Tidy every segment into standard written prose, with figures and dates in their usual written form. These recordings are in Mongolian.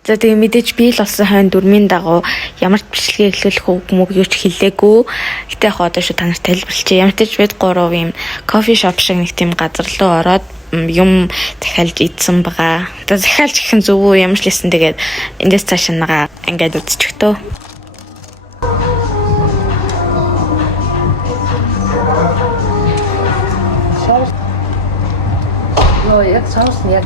За тэгээ мэдээж би л болсон хойно дөрмийн дагуу ямар ч бичлэгээ эхлүүлэх үг мөг юу ч хэлээгүй. Гэтэ яг одоо шүү та нарт тайлбарлчихъя. Ямар ч бид 3 юм кофе шоп шиг нэг тийм газар руу ороод юм захиалж идсэн байгаа. Одоо захиалж гэх нь зөв үү ямар ч лсэн тэгээд эндээс цааш нагаа ингээд үзчихтөө. Яг соус нь яг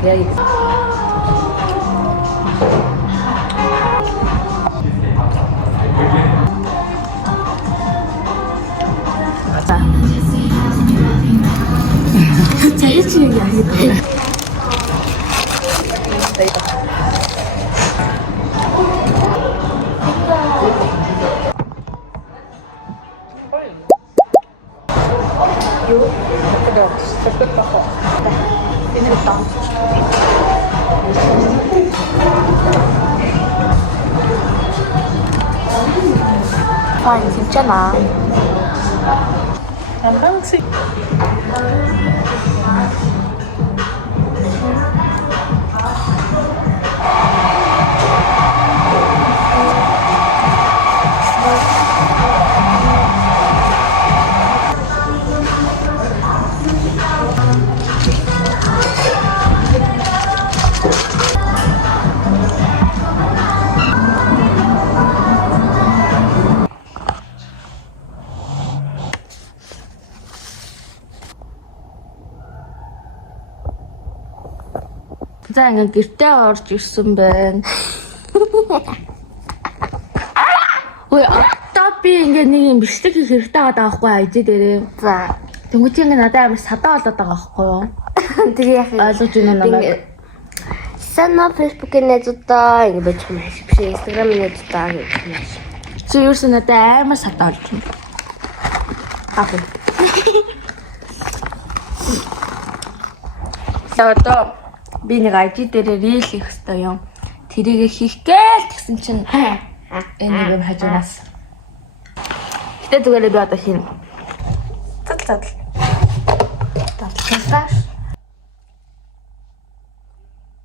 괜찮아. 한방씩 За ингээд гэртээ орж ирсэн байна. Ой, одоо би ингээд нэг юм бичлэг хийх хэрэгтэй байгаа байхгүй айди дээрээ. За. Тэнгуү чи ингээд надад амар садаа болоод байгаа байхгүй юу? Тэгээ яах юм? Ойлгож байна уу намайг? Санаа Facebook-ийн найзуудаа ингэ байж юм биш. Instagram-ийн найзуудаа гэж юм. Чи юусэн надад амар садаа болж байна. Ахын. Одоо би нэг IG дээр рeel хийх хэрэгтэй юм. Тэрийг хийх гээл тэгсэн чинь энэ нэг юм хажуунаас. Гэтэ зүгээр би одоо хийнэ. Цацлаа.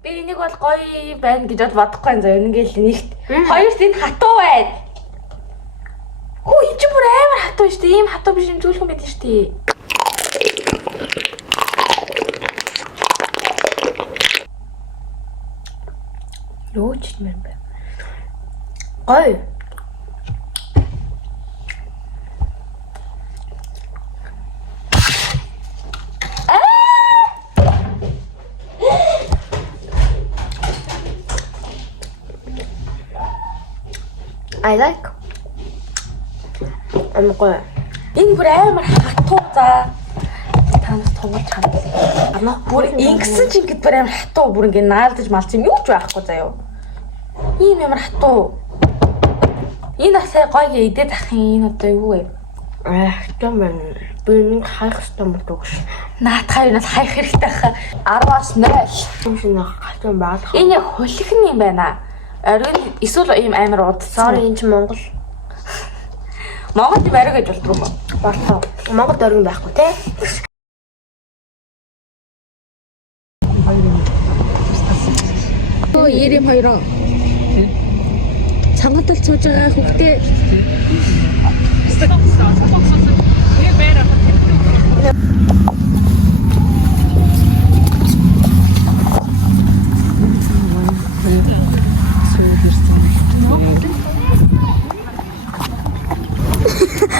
Би энийг бол гоё байна гэж бодохгүй юм заа. Ингээл нэгт. Хоёрт энэ хатуу байна. Хөө энэ ч бүр амар хатуу шүү дээ. Ийм хатуу биш юм зүйлхэн байдаг шүү дээ. Юу ч юм бэ? Гоё. I like. Гоё. Энэ бүр амар хатуу за. Танаас тоглож чадсан. Анаа бүр ингэсэн ч ингэд бүр амар хатуу бүр ингэ наалдаж малч юм юу ч байхгүй заяа. Ийм ямар хатуу. Энэ асаа гоё идээд ах юм энэ одоо юу вэ? Хатуу байна. Би нэг хайх хэрэгтэй юм дууш. Наатахаа юунаас хайх хэрэгтэй хаа. 10-аас 0. Шинэ хатуу байгаа. Энэ яг хулигн юм байна. Оройн эсвэл ийм амар удсан. Sorry энэ чинь Монгол. Монгол юм арай гэж болдгоо юм. Болтоо. Монгол орон байхгүй те. Оо 92. Цангатал цууж байгаа хүүхдээ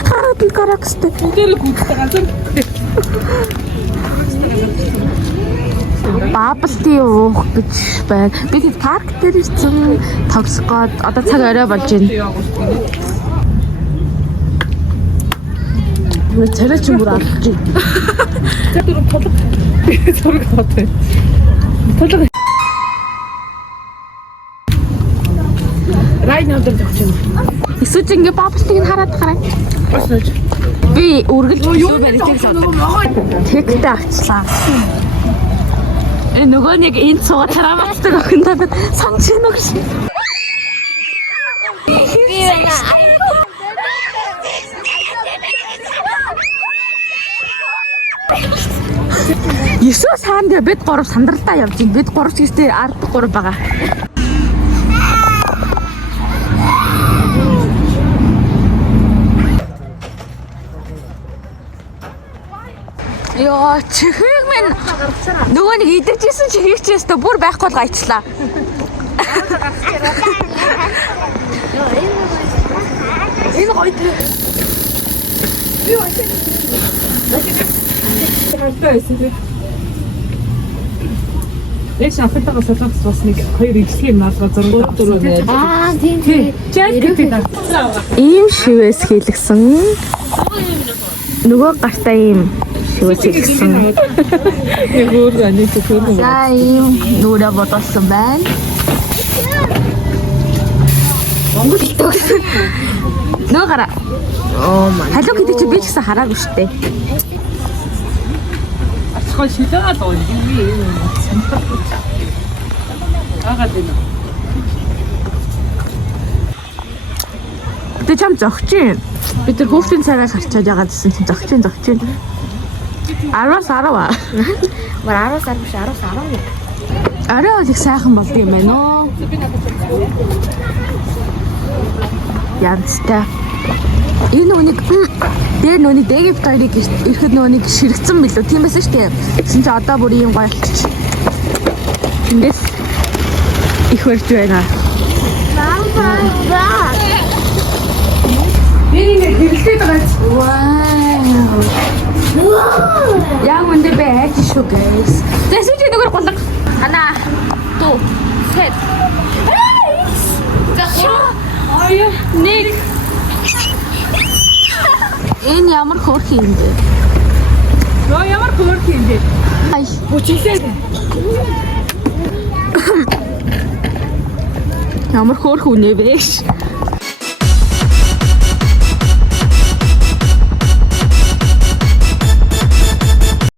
хараад каракстай. бүгдээрээ гүйцэтгэж газар. Бабл уух гэж байна. Бид парк дээр ирсэн тоглох гээд одоо цаг орой болж байна. Мөн царай ч бүр алж байна. Тэр толгой зураг аваад байна. Толгой. Райна өдөр тавьж байна. Эсвэл ингээ баблыг хараад гараа. Боснож. Би үргэлж Юу барьж байгаа. тэгтээ авчлаа. Нөгөө нэг энэ цуга тарамаацдаг охин надад санаж байна гэж. Би байна. Есүс хаан дээр бид 3 сандралтаа явж байна. Бид 3 ч гэстэй 10 3 байгаа. Йоо, чихэг минь. Нөгөө нэг идэрчсэн чихэг чи өстө бүр байхгүй бол гайцлаа. Энэ гоё тэ. Яг шафтайгаа солонгос бас нэг хоёр ихлэгийн наалга зураг байна. Аа, тийм. Чат гэдэг. Ийм шивээс хийлгсэн. Нөгөө гартаа ийм шивээс хийлгсэн. Яг өөр аниг зөвхөн. За ийм нүрэ бодсон байна. Монгол хэлтэй. Нөгөө гараа. Oh my. Халуу гэдэг чи би ч гэсэн хараагүй штэ. Ачхаа шилээд оо юм. Агаад энэ. Тэ чам зогчин. Бид тэр хүүхдийн царайг харчаад ягаад гэсэн чи зогчин. 10-аас 10 аа. Мар 10-аас 10 биш 10-аас 11. Арай бол их сайхан болд юм байна оо. Янцтай. Энэ нүг дээр нүг дэгэв тойрыг ирэхэд нүг ширгцэн билүү тиймээс шүү дээ. Тэгсэн чи одоо бүр ийм гоё болчих. Тэндээс их барьж байна. Энэ хэрэглээд байгаа. Вау. Яг үндэ бэ хайж шүү guys. Тэсвэ чи нөгөө голго. Ана. Ту. Сэт. Аяа. Нэг. Энэ ямар хөөрхий юм бэ? Нөө ямар хөөрхий юм бэ? Ай, Бүчихлээ. ямар хөөрхий үнэ вэ?